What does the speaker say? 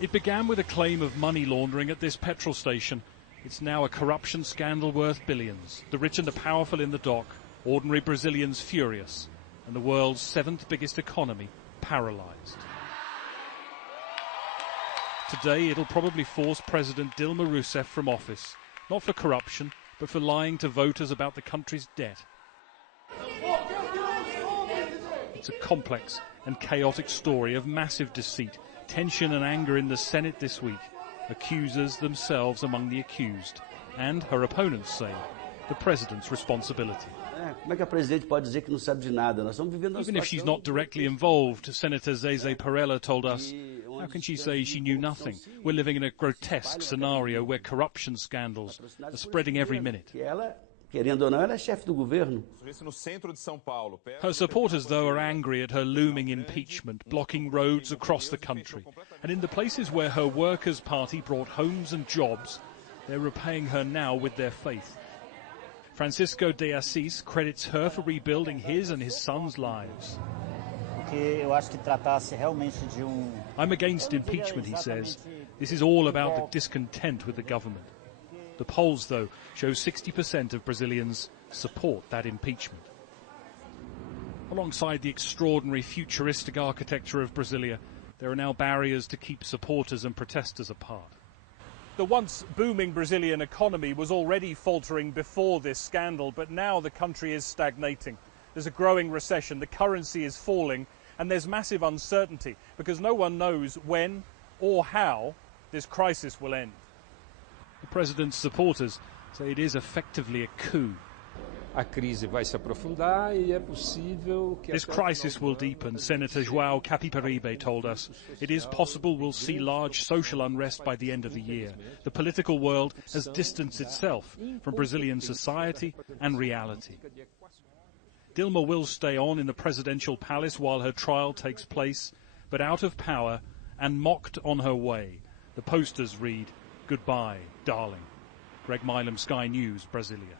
It began with a claim of money laundering at this petrol station. It's now a corruption scandal worth billions. The rich and the powerful in the dock, ordinary Brazilians furious, and the world's seventh biggest economy paralysed. Today it'll probably force President Dilma Rousseff from office, not for corruption, but for lying to voters about the country's debt. It's a complex and chaotic story of massive deceit, tension and anger in the Senate this week, accusers themselves among the accused, and her opponents say the president's responsibility. Even if she's not directly involved, Senator Zezé Perella told us, how can she say she knew nothing? We're living in a grotesque scenario where corruption scandals are spreading every minute. Her supporters, though, are angry at her looming impeachment, blocking roads across the country. And in the places where her Workers' Party brought homes and jobs, they're repaying her now with their faith. Francisco de Assis credits her for rebuilding his and his son's lives. I'm against impeachment, he says. This is all about the discontent with the government. The polls, though, show 60% of Brazilians support that impeachment. Alongside the extraordinary futuristic architecture of Brasilia, there are now barriers to keep supporters and protesters apart. The once booming Brazilian economy was already faltering before this scandal, but now the country is stagnating. There's a growing recession, the currency is falling, and there's massive uncertainty because no one knows when or how this crisis will end. The president's supporters say it is effectively a coup. This crisis will deepen, Senator João Capibaribe told us. It is possible we'll see large social unrest by the end of the year. The political world has distanced itself from Brazilian society and reality. Dilma will stay on in the presidential palace while her trial takes place, but out of power and mocked on her way. The posters read, "Goodbye, darling." Greg Milam, Sky News, Brasilia.